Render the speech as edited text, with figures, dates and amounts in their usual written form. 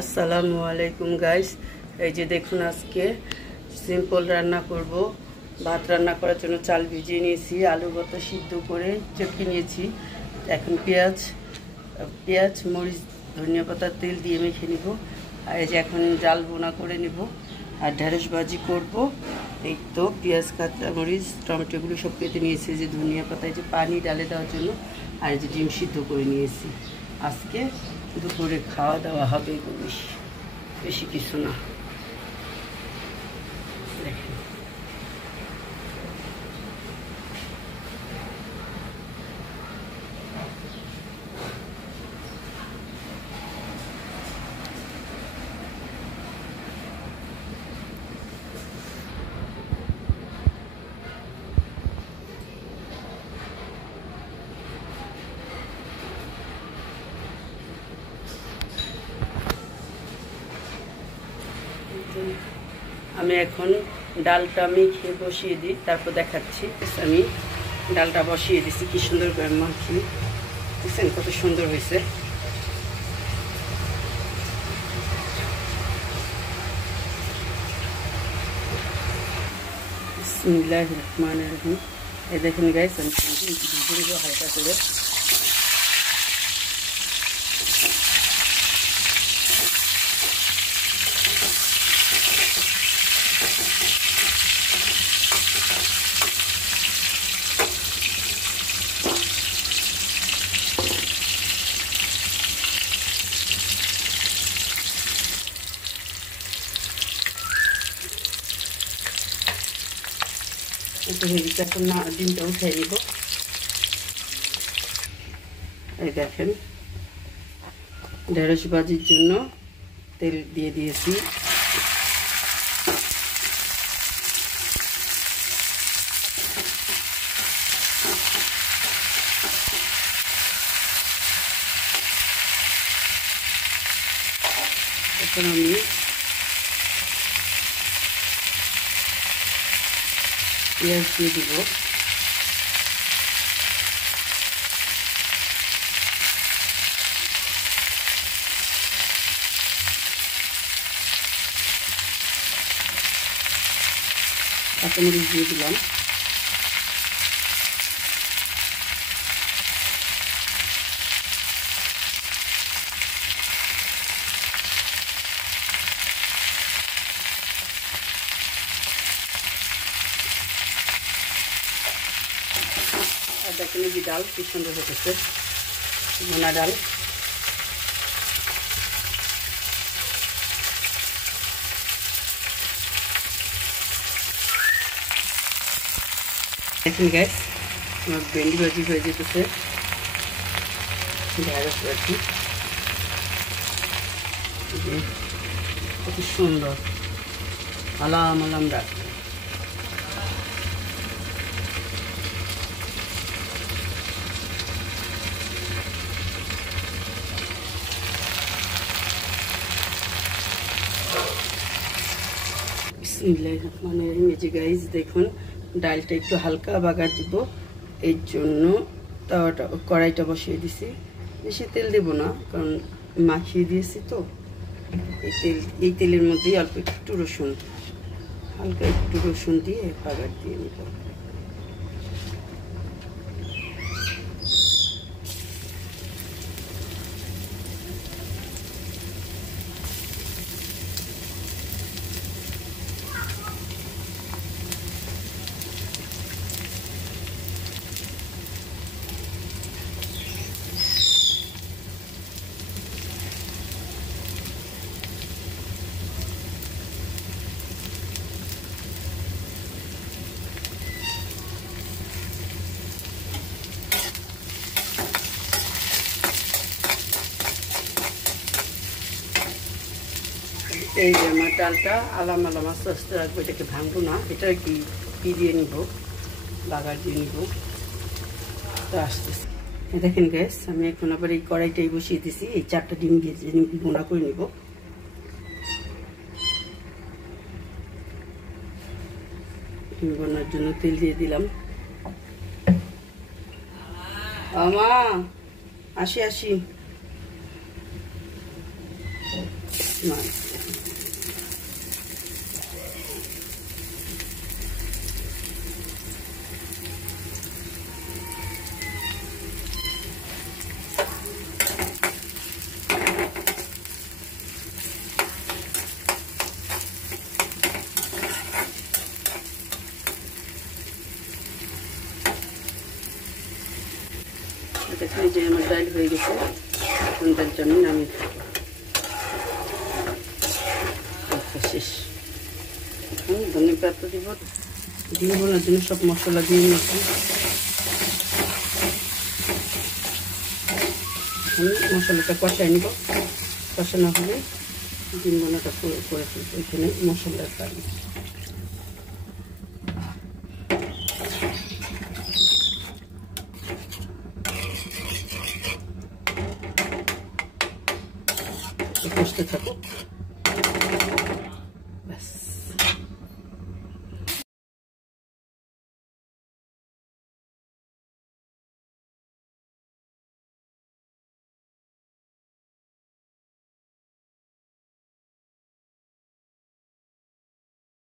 আসসালামু আলাইকুম গাইস। এই যে দেখুন, আজকে সিম্পল রান্না করব। ভাত রান্না করার জন্য চাল ভিজিয়ে নিয়েছি, আলু ভর্তা সিদ্ধ করে চটকে নিয়েছি। এখন পেঁয়াজ মরিচ ধনিয়া পাতা তেল দিয়ে মেখে নিব। আর এই যে এখন জাল বোনা করে নিব আর ঢেঁড়স ভাজি করব। এই তো পেঁয়াজ কাঁচা মরিচ টমেটোগুলো সব কেটে নিয়েছি, যে ধনিয়া পাতায় যে পানি ডালে দেওয়ার জন্য, আর এই যে ডিম সিদ্ধ করে নিয়েছি। আজকে দুপুরে খাওয়া দাওয়া হবে, বেশি কিছু না। দেখেন আমি এখন ডালটা মেখে বসিয়ে দিই, তারপর দেখাচ্ছি। আমি ডালটা বসিয়ে দিচ্ছি, কি সুন্দর করে মাখি, দেখছেন কত সুন্দর হয়েছে। বিসমিল্লাহির রহমানির রহিম। এই দেখেন গাইস, আমি হালকা করে এখন না ডিমটা উঠে নিব। এই দেখেন, ঢেঁড়স ভাজির জন্য তেল দিয়ে দিয়েছি। এখন আমি পেঁয়াজ দিয়ে দিব। কাঁচামরিচ দিয়ে দিলাম। আর দেখেন এই যে ডাল কি সুন্দর হতেছে, ভুনা ডাল। দেখুন গ্যাস, আমার ভেন্ডি ভাজি হয়ে যেতেছে, ঢেঁড়স ভাজি কত সুন্দর আলাম আলাম ডাল। বিসমিল্লাহির রহমানির রহিম। এই যে গাইস দেখুন, ডালটা একটু হালকা বাগার দিব, এই জন্য কড়াইটা বসিয়ে দিছি। বেশি তেল দেব না, কারণ মাখিয়ে দিয়েছি তো। এই তেলের মধ্যেই অল্প একটু রসুন, হালকা একটু রসুন দিয়ে বাগার দিয়ে নিব। এই যে আমার ডালটা আলাম আলাম আস্তে আস্তে রাখবো, এটাকে ভাঙবো না। এটা কি দিয়ে নিব, বাগার দিয়ে নিব। তো আসতেছে, দেখেন গ্যাস, আমি এখন আবার এই কড়াইটাই বসিয়ে দিছি। এই 4টা ডিম দিয়ে বোনা করে নিব। ডিম বোনার জন্য তেল দিয়ে দিলাম। মা আসি আসি। মাছ দেখুন, এই যে আমার ডাল হয়ে গেছে। এখন ডালটা আমি নামিয়ে শেষ। এখন ধনে পাতা দিব। ডিম বোনার জন্য সব মশলা দিয়ে নিয়েছি। এখন মশলাটা কষাই নিব। কষানো হলে ডিম বোনাটা করে ফেলবো। এখানে মশলার পানি, কষতে থাকো। ব্যাস,